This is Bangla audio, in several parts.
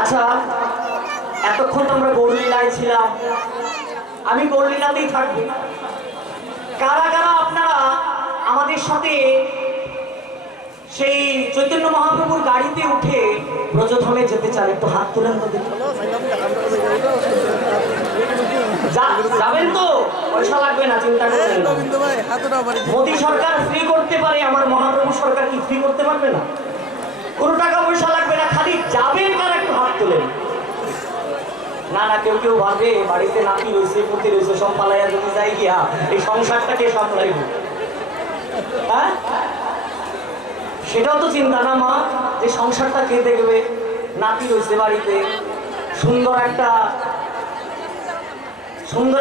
আচ্ছা, এতক্ষণ তো আমরা গৌরলীলায় ছিলাম, আমি গৌরলীলাতেই থাকবো। কারা কারা আপনারা আমাদের সাথে সেই চৈতন্য মহাপ্রভুর গাড়িতে উঠে ব্রজধামে যেতে চান? একটু হাত তুলেন তো দেখি। যাবেন তো? পয়সা লাগবে না, চিন্তা করবেন না। মোদী সরকার ফ্রি করতে পারে, আমার মহাপ্রভু সরকার কি ফ্রি করতে পারবে না? কোনো টাকা পয়সা লাগবে না, খালি যাবেন। কারা একটু হাত তোলেন। না না, কেউ কেউ ভাবে বাড়িতে নাতি রয়েছে, পুঁতি রয়েছে, সব পালাইয়া যদি যাই গিয়া এই সংসারটা কে সামলাইব? হ্যাঁ, সেটাও তো চিন্তা না মা, যে সংসারটা কে দেখবে? নাতি রয়েছে বাড়িতে, সুন্দর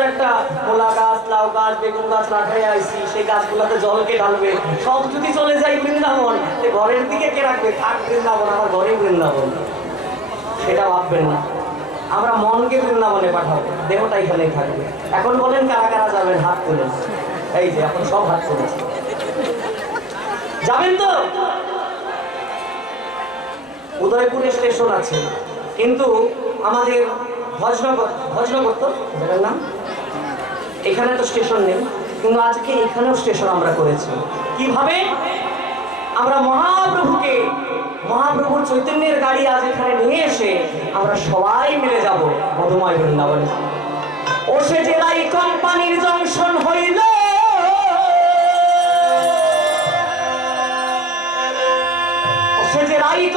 একটা মোলা গাছ, লাউ গাছ, বেগুন গাছ লাগাই আইছি, সেই গাছগুলোতে জলকে ঢালবে। সব যদি চলে যায় বৃন্দাবন, ঘরের দিকে কে রাখবে? থাক বৃন্দাবন, আমার ঘরেই বৃন্দাবন। সেটা ভাববেন না, আমরা মনকে বৃন্দাবনে পাঠাবো, দেহটা এখানেই থাকবে। এখন বলেন কারা কারা যাবেন? হাত তুলেন। এই যে এখন সব হাত তুলেছে। যাবেন তো? উদয়পুরে স্টেশন আছে, কিন্তু আমাদের ভজনগর তো জায়গার নাম, এখানে তো স্টেশন নেই, কিন্তু আজকে এখানেও স্টেশন আমরা করেছি। কিভাবে? আমরা মহাপ্রভুর চৈতন্যের গাড়ি আজ এখানে নিয়ে এসে আমরা সবাই মিলে যাব মধুময় বৃন্দাবনে। ও সে জেলায় কোম্পানির জংশন হইল,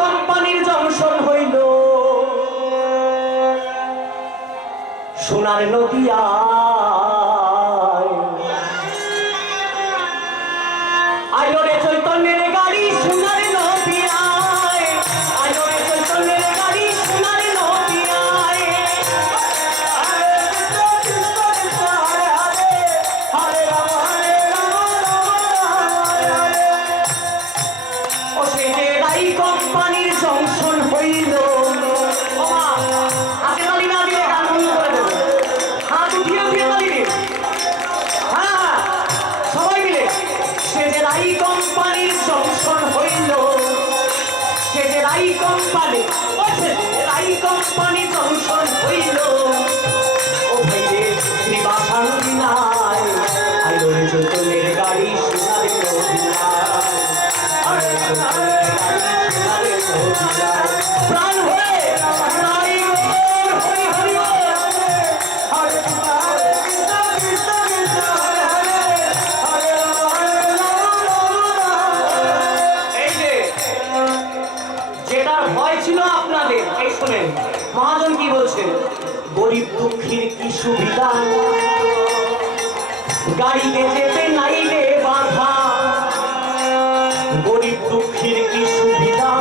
কোম্পানির জংশন হইল, সোনার নদিয়া আইলো রে চৈতন্যের গাড়ি, সোনার নদিয়ায় আইলো রে চৈতন্যের গাড়ি, সোনার নদিয়ায়। হরে রাম হরে রাম ও সে জেলাই কোম্পানির জংশন হইল। হাতে তালি না দিয়ে গান বন্ধ করে দেবো, হাত উঠিয়ে উঠিয়ে তালি দিন। হ্যাঁ, সবাই মিলে। সে জেলাই কোম্পানির জংশন হইল, সে জেলাই কোম্পানি, সে জেলাই কোম্পানি জংশন হইল। ও ভাইরে শ্রীবাসান্তি নাই আইলো রে চৈতন্যের গাড়ি, সোনার নদিয়ায় আইলো চৈতন্যের গাড়ি, সোনার নদিয়ায়। প্রাণ হয়ে নাই হরি হরি হরে হরে কৃষ্ণ কৃষ্ণ হরে হরে হরে রাম। এই যে যেটার ভয় ছিল আপনাদের, এই শুনেন মহাজন কি বলছেন। গরিব দুঃখীর কি সুবিধা, গাড়িতে যেতে নাই রে বাধা। গরিব দুঃখীর কি সুবিধা,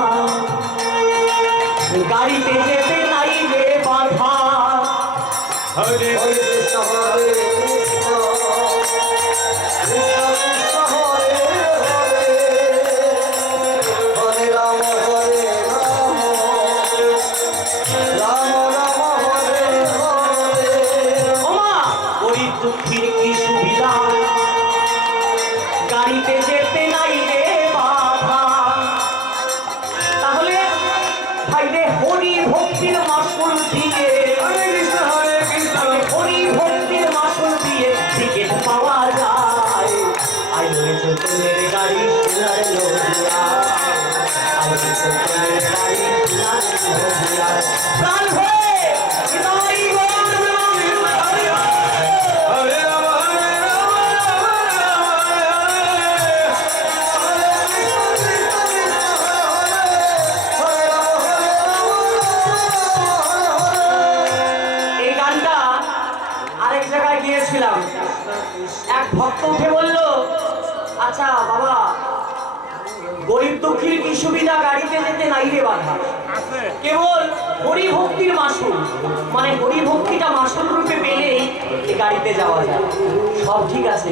গাড়িতে যেতে নাই রে বাধা। হরে কৃষ্ণ হরে কৃষ্ণ কৃষ্ণ কৃষ্ণ হরে হরে হরে রাম হরে রাম রাম রাম হরে হরে। ওমা, গরিব দুঃখীর কি সুবিধা, গাড়িতে যেতে নাই রে বাধা। তাহলে ভাইরে হরি ভক্তির মাসুল দিয়ে, হরি ভক্তির মাসুল দিয়ে টিকিট পাওয়া যায়। আইলো রে চৈতন্যের গাড়ি, সোনার নদিয়ায় আইলো রে চৈতন্যের গাড়ি, সোনার নদিয়ায়। প্রাণ হয়ে হৃদয় গৌর হরে হরে রাম হরে রাম এই গানটা আরেক জায়গায় গিয়েছিলাম, এক ভক্ত উঠে বলল, আচ্ছা বাবা, গরিব দুঃখীর কি সুবিধা, গাড়িতে যেতে নাই রে বাধা, কেবল হরি ভক্তির মাসুল, মানে হরি ভক্তিটা মাসুল রূপে পেলেই এই গাড়িতে যাওয়া যায়। সব ঠিক আছে,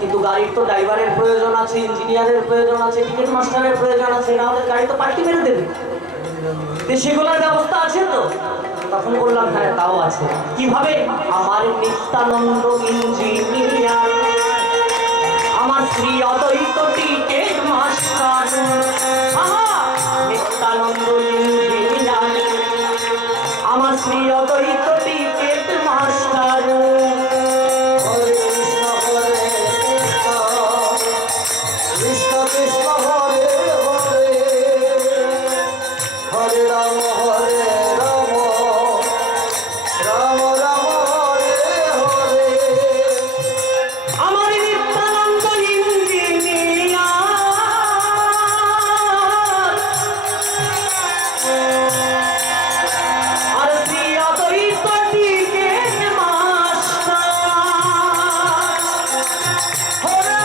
কিন্তু গাড়ির তো ড্রাইভারের প্রয়োজন আছে, ইঞ্জিনিয়ারের প্রয়োজন আছে, টিকিট মাস্টারের প্রয়োজন আছে, না হলে গাড়ি তো পাল্টি মেরে দেবে। সেগুলোর ব্যবস্থা আছে তো? তখন বললাম হ্যাঁ তাও আছে। কিভাবে? আমার নিত্যানন্দ ইঞ্জিনিয়ার, আমার শ্রী অদ্বৈত টিকেট মাস্টার, নিত্যানন্দ ইঞ্জিনিয়ার হরে রাম রাম রাম হরে হরে। আমার নিত্যানন্দ ইঞ্জিনিয়া আর শ্রী অদ্বৈত টিকেট মাস্টার হরে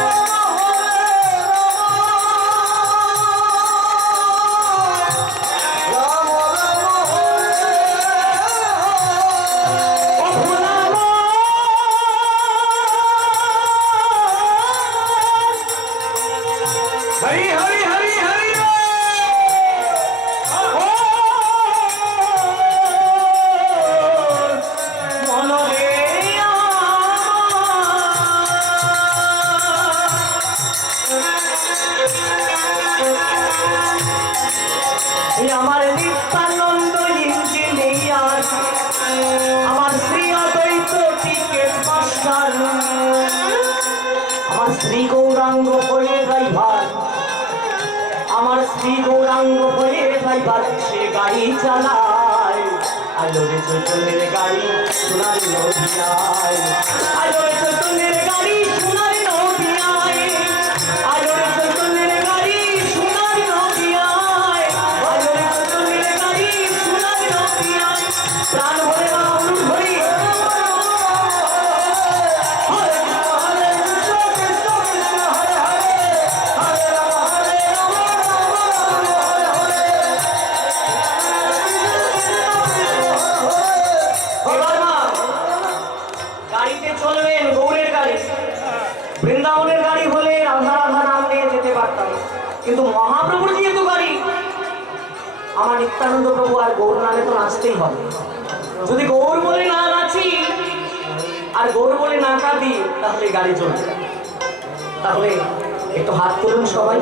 রাম রাম হরে ও ভোলানাথ। হরি হরি হরি হরি আমার নিত্যানন্দ ইঞ্জিনিয়ার আমার শ্রী অদ্বৈত টিকেট মাস্টার আমার শ্রী গৌরাঙ্গ হয়ে ড্রাইভার আমার শ্রী গৌরাঙ্গ হয়ে ড্রাইভার সে গাড়ি চালায় আলোরে চৈতন্যের গাড়ি সোনার নদিয়ায় আলোরে চৈতন্যের গাড়ি সোনার নদিয়ায় আলোরে চৈতন্যের গাড়ি সোনার নদিয়ায় আলোরে চৈতন্যের গাড়ি সোনার নদিয়ায় প্রাণ ভরে বাউল ধরি হরে হরে কৃষ্ণ কৃষ্ণ কৃষ্ণ হরে হরে হরে রাম এবার মা গাড়িতে চলবেন গৌরের গাড়ি বৃন্দাবনের গাড়ি হলে রাধা রাধা নাম নিয়ে যেতে পারতাম কিন্তু মহাপ্রভুর যেহেতু গাড়ি আমার নিত্যানন্দ প্রভু আর গৌর নামে তো নাচতেই হবে যদি গৌর বলে না নাচি আর গৌর বলে না কাঁদি তাহলে গাড়ি চলবে তাহলে একটু হাত তুলুন সবাই